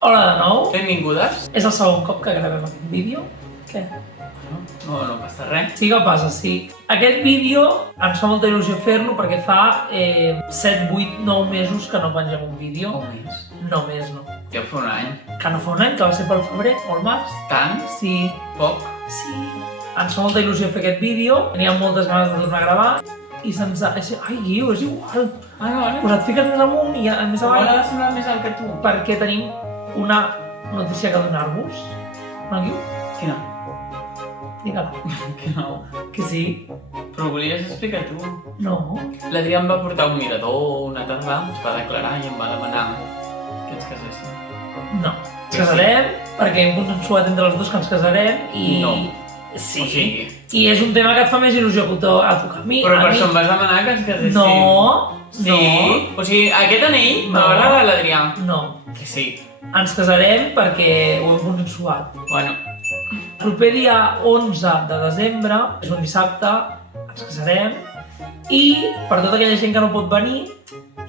Hola de nou. Benvingudes. És el segon cop que gravem aquest vídeo. Què? No passa res. Sí que passa, sí. Aquest vídeo ens fa molta il·lusió fer-lo perquè fa 7, 8, 9 mesos que no pengem un vídeo. O més. No més, no. Ja fa un any. Que no fa un any, que va ser pel febrer o el març. Tant? Sí. Poc? Sí. Ens fa molta il·lusió fer aquest vídeo. Teníem moltes ganes de tornar a gravar. I se'ns ha... Ai, Guiu, és igual. Vale. Pues et fiques més amunt i més avall. M'ha de semblar més alt que tu. Perquè tenim una notícia que donar-vos. No, Guiu? Quina? Digue-la. Que no. Que sí? Però ho volies explicar tu. No. L'Adrià em va portar un mirador una tarda, ens va declarar i em va demanar que ens caséssim. No. Ens casarem perquè hem consensuat entre els dos que ens casarem i... No. Sí. O sigui... I és un tema que et fa més il·lusió a tu que a mi. Però per això em vas demanar que ens caséssim. No. Sí? O sigui, aquest anell No. m'agrada l'Adrià. No. Que sí. Ens casarem perquè ho hem consensuat. Bueno. El proper dia 11 de desembre, és un dissabte, ens casarem i per tota aquella gent que no pot venir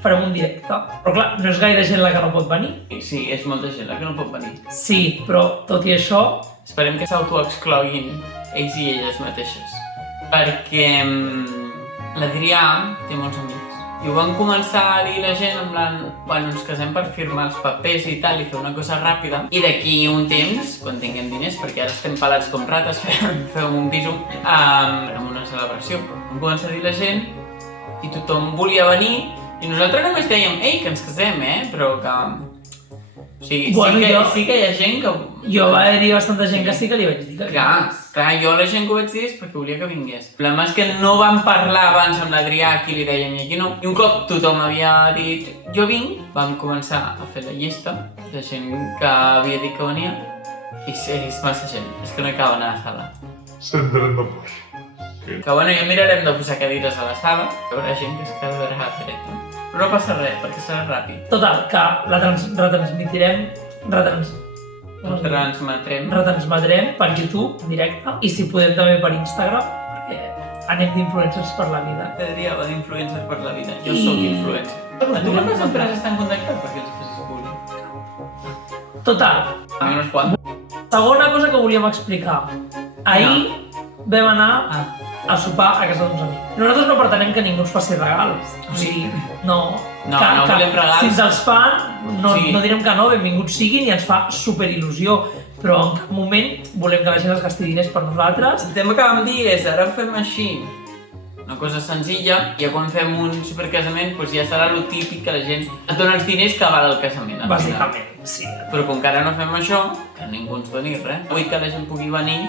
farem un directe. Però clar, no és gaire gent la que no pot venir. Sí, és molta gent la que no pot venir. Sí, però tot i això... Esperem que s'autoexcloguin ells i elles mateixes. Perquè l'Adrià té molts amics. I ho van començar a dir la gent en plan, bueno, ens casem per firmar els papers i tal, i fer una cosa ràpida. I d'aquí un temps, quan tinguem diners, perquè ara estem pelats com rates, fem un piso, amb una celebració. Van començar a dir la gent, i tothom volia venir, i nosaltres només dèiem, ei, que ens casem, però que... O sigui, Bueno, sí que hi ha gent que... Jo va haver-hi bastanta gent que sí que li vaig dir que... Clar, jo a la gent que ho vaig dir és perquè volia que vingués. El problema és que no vam parlar abans amb l'Adrià, aquí li dèiem i aquí no. I un cop tothom havia dit jo vinc, vam començar a fer la llista de gent que havia dit que venia. I és massa gent, és que no hi caben a la sala. Sendrem de persones. Que bueno, ja mirarem de posar cadires a la sala. Hi haurà gent que es quedarà dreta. Però no passa res, perquè serà ràpid. Total, que la retransmitirem... Retransmetrem per YouTube, en directe, i si podem també per Instagram, perquè anem d'influencers per la vida. Adrià va d'influencer per la vida. Jo sóc influencer. A tu quantes empreses t'han contactat perquè els facis públic? Total, A mi unes quantes. segona cosa que volíem explicar. Ahir vam anar a sopar a casa d'uns amics. Nosaltres no pretenem que ningú ens faci regals. O sigui, no. No volem regals. Si ens els fan, no direm que no, benvinguts siguin i ens fa superil·lusió. Però en cap moment volem que la gent es gasti diners per nosaltres. El tema que vam dir és, ara ho fem així. Una cosa senzilla, ja quan fem un supercasament doncs ja serà lo típic que la gent et dona els diners que val el casament. Bàsicament, sí. Però com que ara no fem això, que ningú ens doni res, vull que la gent pugui venir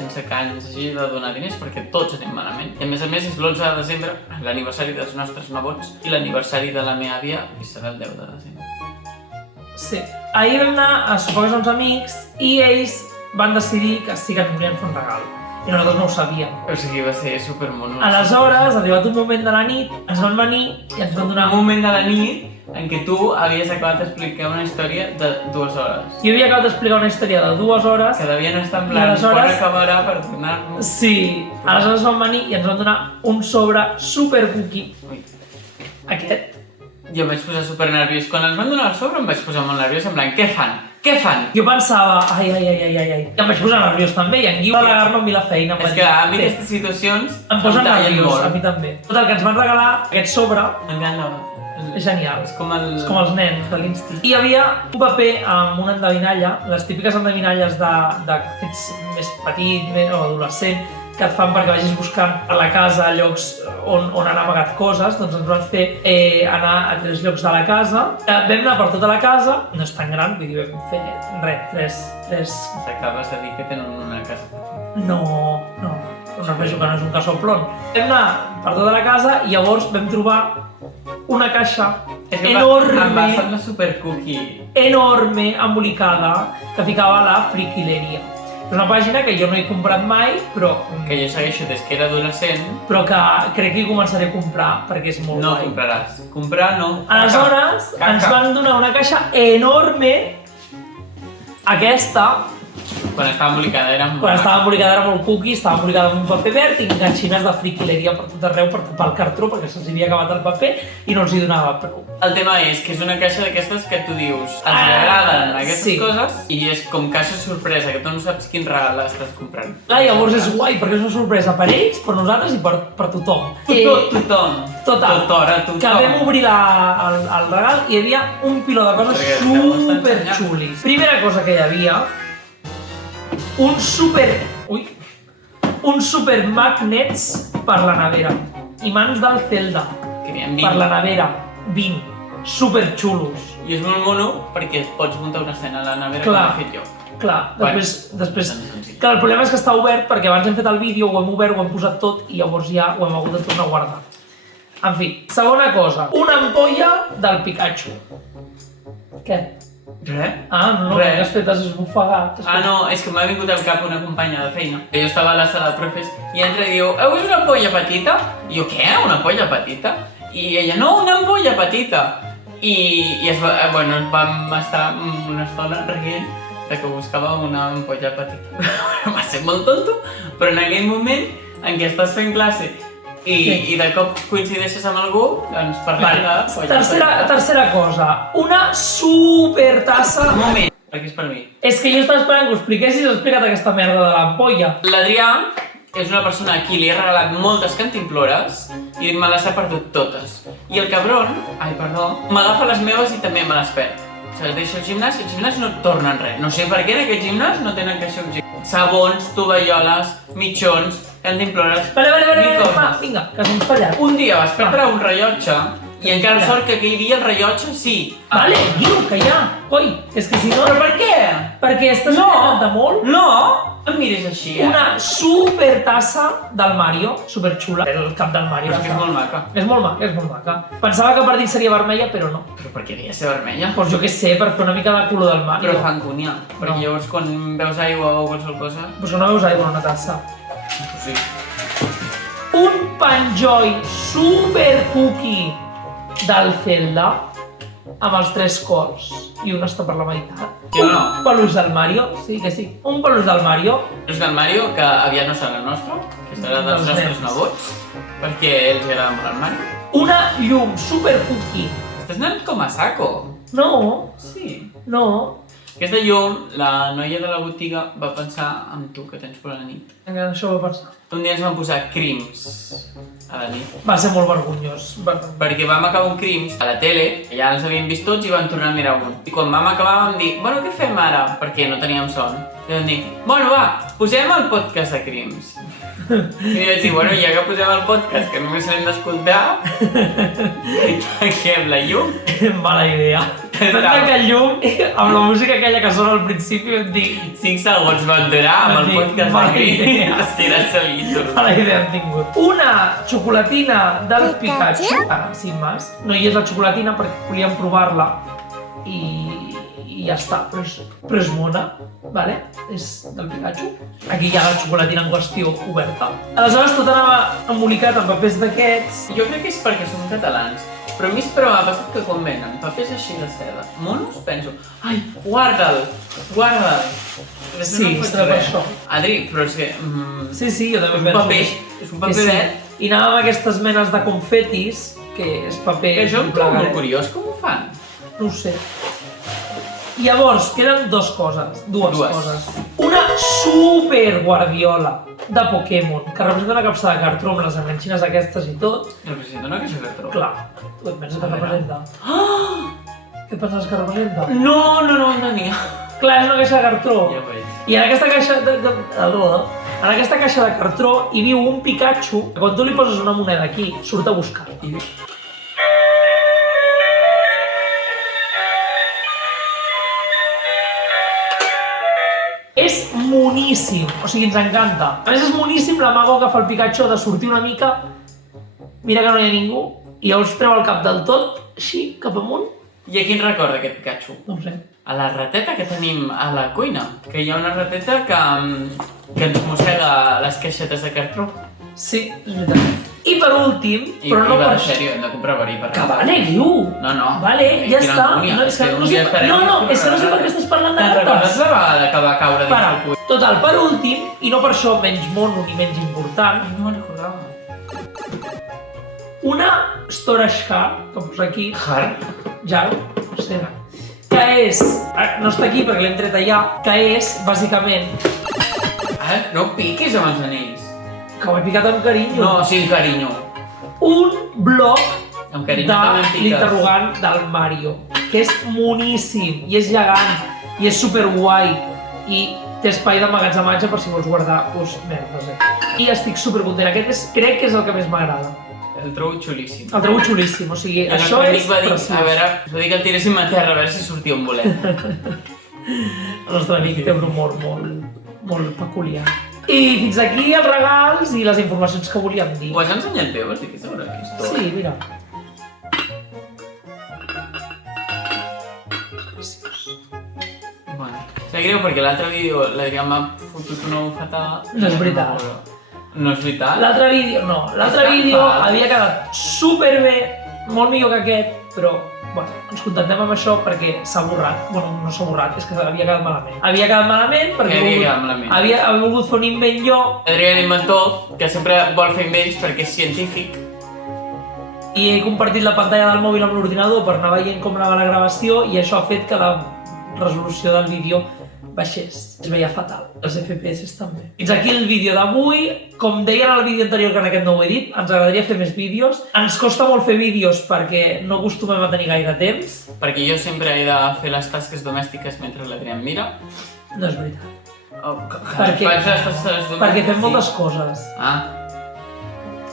sense que ens hagi de donar diners, perquè tots anem malament. I a més, és l'11 de desembre, l'aniversari dels nostres nebots, i l'aniversari de la meva àvia, i serà el 10 de desembre. Sí. Ahir vam anar a sopar amb uns amics i ells van decidir que sí que ens volien fer un regal. I nosaltres no ho sabíem. O sigui, va ser supermono. Aleshores, arribat un moment de la nit, ens van venir i ens van donar... Un moment de la nit en què tu havies acabat d'explicar una història de 2 hores. Jo havia acabat d'explicar una història de 2 hores. Que devien estar en plan, quan acabarà per donar-nos... Sí. Aleshores van venir i ens van donar un sobre super cookie. Ui. Aquest. Jo em vaig posar super nerviós. Quan ens van donar el sobre em vaig posar molt nerviós, en plan, què fan? Què fan? Jo pensava, ai. I em vaig posar nerviós també, i en Guiu va alegar-me amb mi la feina. És que a mi aquestes situacions em posen tallen nerviós, molt. a mi també. Total, que ens van regalar aquest sobre. M'encanta. És genial. És com És com els nens de l'insti. I hi havia un paper amb una endevinalla, les típiques endevinalles que ets més petit o adolescent, que et fan perquè vagis buscant a la casa llocs on han amagat coses, doncs ens van fer anar a 3 llocs de la casa. Vam anar per tota la casa, no és tan gran, vull dir, vam fer res, 3... T'acabes de dir que tenen una casa petita. No refereixo que no és un casoplon. Vam anar per tota la casa i llavors vam trobar una caixa enorme, Em va semblar supercookie. enorme, embolicada, que ficava a la friquileria. És una pàgina que jo no he comprat mai, però Que jo segueixo des que era adolescent. que crec que hi començaré a comprar, perquè és molt No guai. compraràs. Comprar no. Aleshores, ens van donar una caixa enorme, aquesta, Quan estava embolicada era Quan estava embolicada era molt cookie, estava embolicada amb un paper verd i enganxines de friquileria per tot arreu per tapar el cartró perquè se'ls havia acabat el paper i no els hi donava prou. El tema és que és una caixa d'aquestes que tu dius els agraden aquestes coses i és com caixa sorpresa, que tu no saps quin regal estàs comprant. Clar, llavors és guai perquè és una sorpresa per ells, per nosaltres i per tothom. Tothom. Total. Tothom. Que vam obrir el regal i hi havia un piló de coses superxulis. Primera cosa que hi havia, un super magnets per la nevera. Imants del Zelda per la nevera, 20, superxulos. I és molt mono perquè pots muntar una escena a la nevera Clar. que he fet jo. Clar, després... Clar, el problema és que està obert perquè abans hem fet el vídeo, ho hem obert, ho hem posat tot i llavors ja ho hem hagut de tornar a guardar. En fi, segona cosa, una ampolla del Pikachu. Què? Res? No, Res. has fet, has esbufegat. No, és que m'ha vingut al cap una companya de feina. Jo estava a la sala de profes i entra i diu heu vist una ampolla petita? I jo, què? Una ampolla petita? I ella, no, una ampolla petita. I vam estar una estona rient de que buscàvem una ampolla petita. Va ser molt tonto, però en aquell moment en què estàs fent classe i de cop coincideixes amb algú, doncs parlem de ampolla. Tercera cosa, una super tassa... Un moment, perquè és per mi. És que jo estava esperant que ho expliquessis i has explicat aquesta merda de l'ampolla. L'Adrià és una persona a qui li he regalat moltes cantimplores i me les ha perdut totes. I el cabron, m'agafa les meves i també me les perd. O sigui, deixo el gimnàs no tornen res. No sé per què en aquest gimnàs no tenen caixer objecte. Sabons, tovalloles, mitjons, cantimplores... Vinga, que s'ha fallat. Un dia vas perdre un rellotge i encara sort que aquell dia el rellotge sí. Vale, diu que ja. Coi, és que si no... Però per què? Perquè estàs encantat de molt. No, em mires així, Una super tassa del Mario, superxula, el cap del Mario. Però és que és molt maca. És molt maca. Pensava que per dins seria vermella, però no. Però per què havia de ser vermella? Doncs jo què sé, per fer una mica de color del Mario. Però fa encúnia, perquè llavors quan veus aigua o qualsevol cosa... Pues que no veus aigua en una tassa. Sí. Un penjoll super cookie del Zelda amb els 3 cors i un està per la meitat. Sí o no? Un peluix del Mario, sí que sí. Un peluix del Mario. És del Mario, que aviat no serà el nostre, que serà dels nostres nebots, perquè ells agraden molt el Mario. Una llum super cookie. Estàs anant com a saco. No, Sí. no. Aquesta llum, la noia de la botiga va pensar en tu, que tens per la nit. Encara això va passar. Un dia ens van posar crims a la nit. Va ser molt vergonyós. Perquè vam acabar un crims a la tele, que ja els havíem vist tots i van tornar a mirar un. I quan vam acabar vam dir, bueno, què fem ara? Perquè no teníem son. I vam dir, bueno, va, posem el podcast de crims. I vaig dir, bueno, ja que posem el podcast, que només l'hem d'escoltar, tanquem la llum. Mala idea. Vam tancar el llum amb la música aquella que sona al principi i vam dir 5 segons van durar amb el podcast de crims, estirar-se al llit. mala idea hem tingut. Una xocolatina del Pikachu. Sin más. No hi és la xocolatina perquè volíem provar-la i ja està, però és bona, vale? És del Pikachu. Aquí hi ha la xocolatina en qüestió oberta. Aleshores tot anava embolicat amb papers d'aquests. Jo crec que és perquè som catalans, però a mi m'ha passat que quan venen papers així de seda, monos, penso, ai, guarda'l. Sí, serà per això. Adri, però és que... Sí, jo també penso. És un paper verd. I anàvem amb aquestes menes de confetis, que és paper... Que això em trobo molt curiós, com ho fan? No ho sé. Llavors, queden dues coses. Una super guardiola de Pokémon, que representa una capsa de cartró amb les enganxines aquestes i tot. Representa una caixa de cartró? Clar. Tu et penses que representa? Què et penses que representa? No entenia. Clar, és una caixa de cartró. Ja ho veig. I en aquesta caixa de cartró hi viu un Pikachu que quan tu li poses una moneda aquí, surt a buscar. És moníssim, o sigui, ens encanta. A més és moníssim l'amago que fa el Pikachu de sortir una mica, mira que no hi ha ningú, i llavors treu el cap del tot, així, cap amunt. I a qui ens recorda aquest Pikachu? No ho sé. A la rateta que tenim a la cuina, que hi ha una rateta que ens mossega les caixetes de cartró. Sí, és veritat. I per últim, però no I va per de sèrio, hem de comprar verí per Que vale, Guiu! No. Vale, ja Quina està. angúnia. No, és que no sé Ja estarem és que no sé per què estàs parlant de Te'n recordes gates. la vegada que va caure dins Para. el cul? Total, per últim, i no per això menys mono ni menys important, No me'n recordava. una storage car, que posa aquí, Har? ja, no sé, que és, no està aquí perquè l'hem tret allà, que és, bàsicament, Ah, no piquis amb els anells. que ho he picat amb carinyo, No, sí, carinyo. un bloc Amb carinyo també de em piques. l'interrogant del Mario, que és moníssim, i és gegant, i és superguai, i té espai d'emmagatzematge per si vols guardar, doncs, merdes, I estic supercontent. Aquest crec que és el que més m'agrada. El trobo xulíssim. El trobo xulíssim, o sigui, El això nostre és amic va dir, preciós. a veure, es va dir que el tiréssim a terra a veure si sortia un bolet. El nostre amic té un humor molt peculiar. I fins aquí els regals i les informacions que volíem dir. Ho has ensenyat bé? Vols dir que és sobre aquest? Sí, mira. Bueno, sap greu perquè l'altre vídeo l'Adrià m'ha fotut una bufetada. No és veritat. No és veritat? L'altre vídeo, no. L'altre Està vídeo fal. havia quedat superbé, molt millor que aquest, però, bueno, ens contentem amb això perquè s'ha borrat. Bueno, no s'ha borrat, és que havia quedat malament. Havia quedat malament perquè Què havia quedat malament? havia volgut fer un invent jo Adrià l'inventor, que sempre vol fer invents perquè és científic. i he compartit la pantalla del mòbil amb l'ordinador per anar veient com anava la gravació i això ha fet que la resolució del vídeo baixés. Es veia fatal. Els FPS també. Fins aquí el vídeo d'avui. Com deia en el vídeo anterior, que en aquest no ho he dit, ens agradaria fer més vídeos. Ens costa molt fer vídeos perquè no acostumem a tenir gaire temps. Perquè jo sempre he de fer les tasques domèstiques mentre l'Adrià em mira. No és veritat. Oh, Perquè- faig les tasques domèstiques. Perquè fem sí. moltes coses. Ah,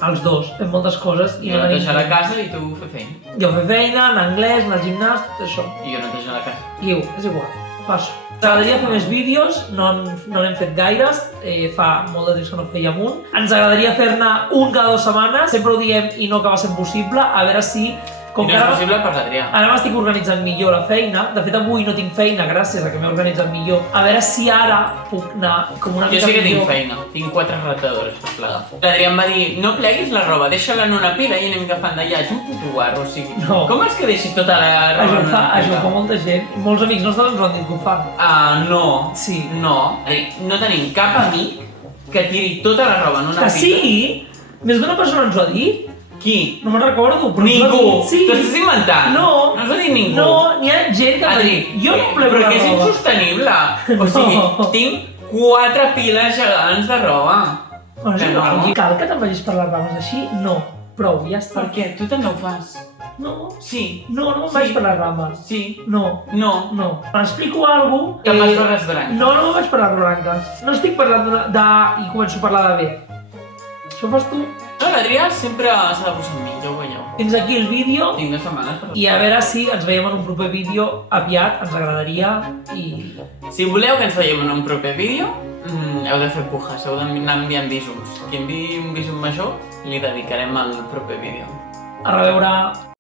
Els dos fem moltes coses i jo no tenim netejar la temps. casa i tu fer feina. Jo fer feina, anar a anglès, anar al gimnàs, tot això. I jo netejar la casa. Guiu, és igual, passo. Ens agradaria fer més vídeos, no n'hem fet gaires, fa molt de temps que no fèiem un. Ens agradaria fer-ne un cada 2 setmanes, sempre ho diem i no acaba sent possible, a veure si... I no és possible per l'Adrià. Ara m'estic organitzant millor la feina, de fet avui no tinc feina gràcies a que m'he organitzat millor. A veure si ara puc anar com una Jo mica sí que tinc millor. feina, tinc 4 ratadores per plegar. L'Adrià em va dir, no pleguis la roba, deixa-la en una pila i anem agafant d'allà. Ets un puto guarro, o sigui... No. Com és que deixis tota la roba Això en una ho pila? fa molta gent. Molts amics nostres ens ho han dit que ho fan. Ah, no. Sí. No. No tenim cap amic que tiri tota la roba en una Que pila. sí? Més d'una persona ens ho ha dit? Qui? No me'n recordo, però ens ho ha Ningú! dit. Sí. T'ho estàs inventant? No. No ens ho ha dit ningú. No, n'hi ha gent que m'ha dit, jo no plego Però la que és roba. insostenible. O sigui, tinc 4 piles gegants de roba. Bueno, és Que igual, no. cal que te'n vagis per les rames així? No. Prou, ja està. Per què? Tu també ho fas. No, Sí. no me'n Sí. vaig per les rames. Sí. No, No. no. M'explico alguna cosa... Te'n vas per les branques. No, no me'n vaig per les branques. No estic parlant i començo a parlar de bé. Això ho fas tu. No, l'Adrià sempre s'ha de posar amb mi, ja ho veieu. Fins aquí el vídeo. Tinc 2 setmanes per... I a veure si ens veiem en un proper vídeo aviat, ens agradaria i... Si voleu que ens veiem en un proper vídeo, heu de fer pujas, heu d'anar enviant bísums. Qui enviï un bísum major, li dedicarem al proper vídeo. A reveure...